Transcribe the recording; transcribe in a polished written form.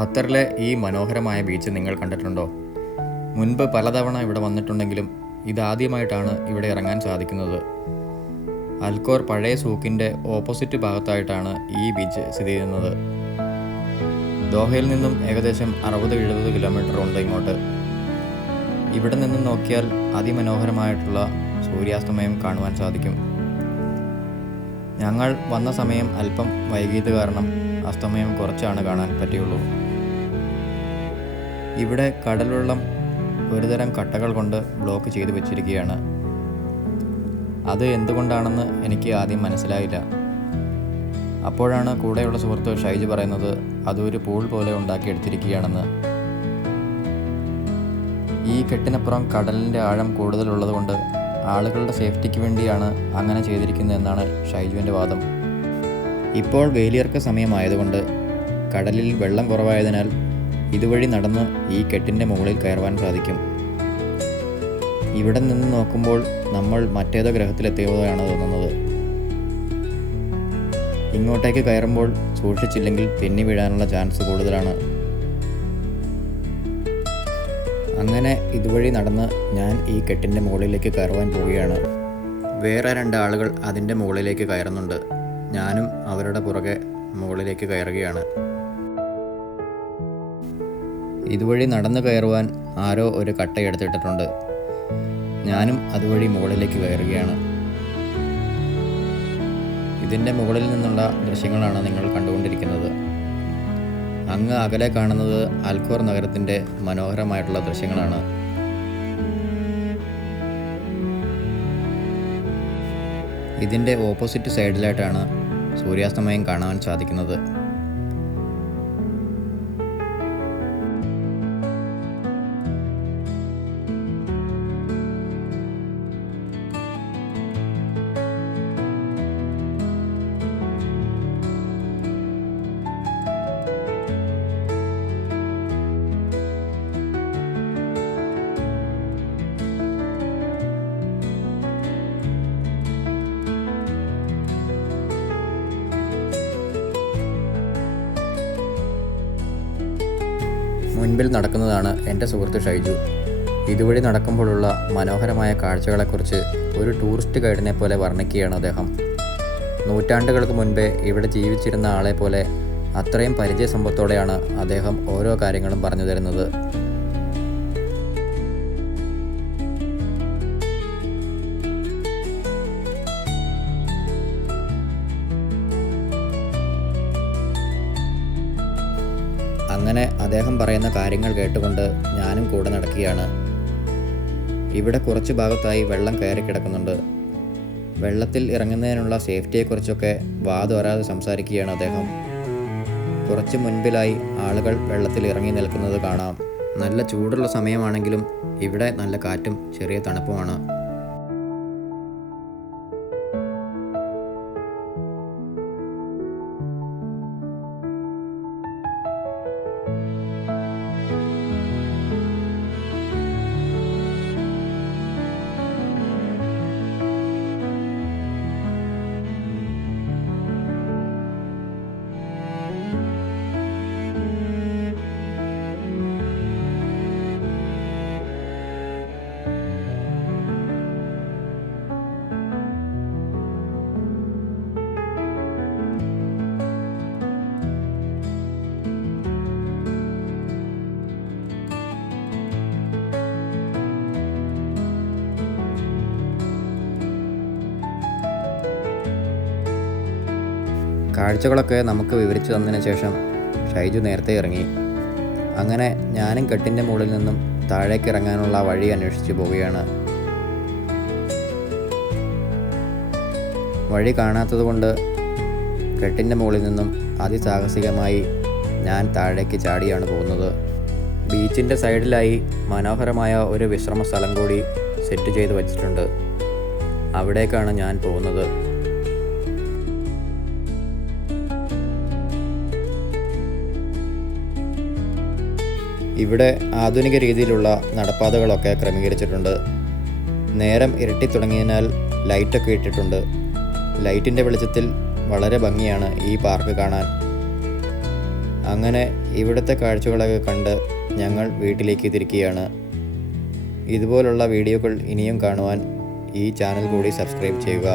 ഖത്തറിലെ ഈ മനോഹരമായ ബീച്ച് നിങ്ങൾ കണ്ടിട്ടുണ്ടോ? മുൻപ് പലതവണ ഇവിടെ വന്നിട്ടുണ്ടെങ്കിലും ഇതാദ്യമായിട്ടാണ് ഇവിടെ ഇറങ്ങാൻ സാധിക്കുന്നത്. അൽക്കോർ പഴയ സൂക്കിൻ്റെ ഓപ്പോസിറ്റ് ഭാഗത്തായിട്ടാണ് ഈ ബീച്ച് സ്ഥിതി ചെയ്യുന്നത്. ദോഹയിൽ നിന്നും ഏകദേശം 60-70 കിലോമീറ്റർ ഉണ്ട് ഇങ്ങോട്ട്. ഇവിടെ നിന്നും നോക്കിയാൽ അതിമനോഹരമായിട്ടുള്ള സൂര്യാസ്തമയം കാണുവാൻ സാധിക്കും. ഞങ്ങൾ വന്ന സമയം അല്പം വൈകിയത് കാരണം അസ്തമയം കുറച്ചാണ് കാണാൻ പറ്റിയുള്ളൂ. ഇവിടെ കടൽവെള്ളം ഒരുതരം കട്ടകൾ കൊണ്ട് ബ്ലോക്ക് ചെയ്ത് വെച്ചിരിക്കുകയാണ്. അത് എന്തുകൊണ്ടാണെന്ന് എനിക്ക് ആദ്യം മനസ്സിലായില്ല. അപ്പോഴാണ് കൂടെയുള്ള സുഹൃത്ത് ഷൈജു പറയുന്നത് അതൊരു പൂൾ പോലെ ഉണ്ടാക്കിയെടുത്തിരിക്കുകയാണെന്ന്. ഈ കെട്ടിനപ്പുറം കടലിൻ്റെ ആഴം കൂടുതലുള്ളത് കൊണ്ട് ആളുകളുടെ സേഫ്റ്റിക്ക് വേണ്ടിയാണ് അങ്ങനെ ചെയ്തിരിക്കുന്നതെന്നാണ് ഷൈജുവിൻ്റെ വാദം. ഇപ്പോൾ വേലിയിറക്ക സമയമായതുകൊണ്ട് കടലിൽ വെള്ളം കുറവായതിനാൽ ഇതുവഴി നടന്ന് ഈ കെട്ടിൻ്റെ മുകളിൽ കയറുവാൻ സാധിക്കും. ഇവിടെ നിന്ന് നോക്കുമ്പോൾ നമ്മൾ മറ്റേതോ ഗ്രഹത്തിലെത്തിയതാണ് തോന്നുന്നത്. ഇങ്ങോട്ടേക്ക് കയറുമ്പോൾ സൂക്ഷിച്ചില്ലെങ്കിൽ തെന്നി വീഴാനുള്ള ചാൻസ് കൂടുതലാണ്. അങ്ങനെ ഇതുവഴി നടന്ന് ഞാൻ ഈ കെട്ടിൻ്റെ മുകളിലേക്ക് കയറുവാൻ പോവുകയാണ്. വേറെ 2 ആളുകൾ അതിൻ്റെ മുകളിലേക്ക് കയറുന്നുണ്ട്. ഞാനും അവരുടെ പുറകെ മുകളിലേക്ക് കയറുകയാണ്. ഇതുവഴി നടന്നു കയറുവാൻ ആരോ ഒരു കട്ടയെടുത്തിട്ടിട്ടുണ്ട്. ഞാനും അതുവഴി മുകളിലേക്ക് കയറുകയാണ്. ഇതിൻ്റെ മുകളിൽ നിന്നുള്ള ദൃശ്യങ്ങളാണ് നിങ്ങൾ കണ്ടുകൊണ്ടിരിക്കുന്നത്. അങ്ങ് അകലെ കാണുന്നത് അൽക്കോർ നഗരത്തിൻ്റെ മനോഹരമായിട്ടുള്ള ദൃശ്യങ്ങളാണ്. ഇതിൻ്റെ ഓപ്പോസിറ്റ് സൈഡിലായിട്ടാണ് സൂര്യാസ്തമയം കാണാൻ സാധിക്കുന്നത്. മുൻപിൽ നടക്കുന്നതാണ് എൻ്റെ സുഹൃത്ത് ഷൈജു. ഇതുവഴി നടക്കുമ്പോഴുള്ള മനോഹരമായ കാഴ്ചകളെക്കുറിച്ച് ഒരു ടൂറിസ്റ്റ് ഗൈഡിനെ പോലെ വർണ്ണിക്കുകയാണ് അദ്ദേഹം. നൂറ്റാണ്ടുകൾക്ക് മുൻപേ ഇവിടെ ജീവിച്ചിരുന്ന ആളെ പോലെ അത്രയും പരിചയസമ്പത്തോടെയാണ് അദ്ദേഹം ഓരോ കാര്യങ്ങളും പറഞ്ഞു തരുന്നത്. അങ്ങനെ അദ്ദേഹം പറയുന്ന കാര്യങ്ങൾ കേട്ടുകൊണ്ട് ഞാനും കൂടെ നടക്കുകയാണ്. ഇവിടെ കുറച്ച് ഭാഗത്തായി വെള്ളം കയറി കിടക്കുന്നുണ്ട്. വെള്ളത്തിൽ ഇറങ്ങുന്നതിനുള്ള സേഫ്റ്റിയെക്കുറിച്ചൊക്കെ വാതോരാതെ സംസാരിക്കുകയാണ് അദ്ദേഹം. കുറച്ച് മുൻപിലായി ആളുകൾ വെള്ളത്തിൽ ഇറങ്ങി നിൽക്കുന്നത് കാണാം. നല്ല ചൂടുള്ള സമയമാണെങ്കിലും ഇവിടെ നല്ല കാറ്റും ചെറിയ തണുപ്പുമാണ്. കാഴ്ചകളൊക്കെ നമുക്ക് വിവരിച്ചു തന്നതിന് ശേഷം ഷൈജു നേരത്തെ ഇറങ്ങി. അങ്ങനെ ഞാനും കെട്ടിൻ്റെ മുകളിൽ നിന്നും താഴേക്ക് ഇറങ്ങാനുള്ള വഴി അന്വേഷിച്ച് പോവുകയാണ്. വഴി കാണാത്തതുകൊണ്ട് കെട്ടിൻ്റെ മുകളിൽ നിന്നും അതിസാഹസികമായി ഞാൻ താഴേക്ക് ചാടിയാണ് പോകുന്നത്. ബീച്ചിൻ്റെ സൈഡിലായി മനോഹരമായ ഒരു വിശ്രമ സ്ഥലം കൂടി സെറ്റ് ചെയ്ത് വച്ചിട്ടുണ്ട്. അവിടേക്കാണ് ഞാൻ പോകുന്നത്. ഇവിടെ ആധുനിക രീതിയിലുള്ള നടപ്പാതകളൊക്കെ ക്രമീകരിച്ചിട്ടുണ്ട്. നേരം ഇരുട്ടിത്തുടങ്ങിയതിനാൽ ലൈറ്റൊക്കെ ഇട്ടിട്ടുണ്ട്. ലൈറ്റിൻ്റെ വെളിച്ചത്തിൽ വളരെ ഭംഗിയാണ് ഈ പാർക്ക് കാണാൻ. അങ്ങനെ ഇവിടുത്തെ കാഴ്ചകളൊക്കെ കണ്ട് ഞങ്ങൾ വീട്ടിലേക്ക് തിരിക്കുകയാണ്. ഇതുപോലുള്ള വീഡിയോകൾ ഇനിയും കാണുവാൻ ഈ ചാനൽ കൂടി സബ്സ്ക്രൈബ് ചെയ്യുക.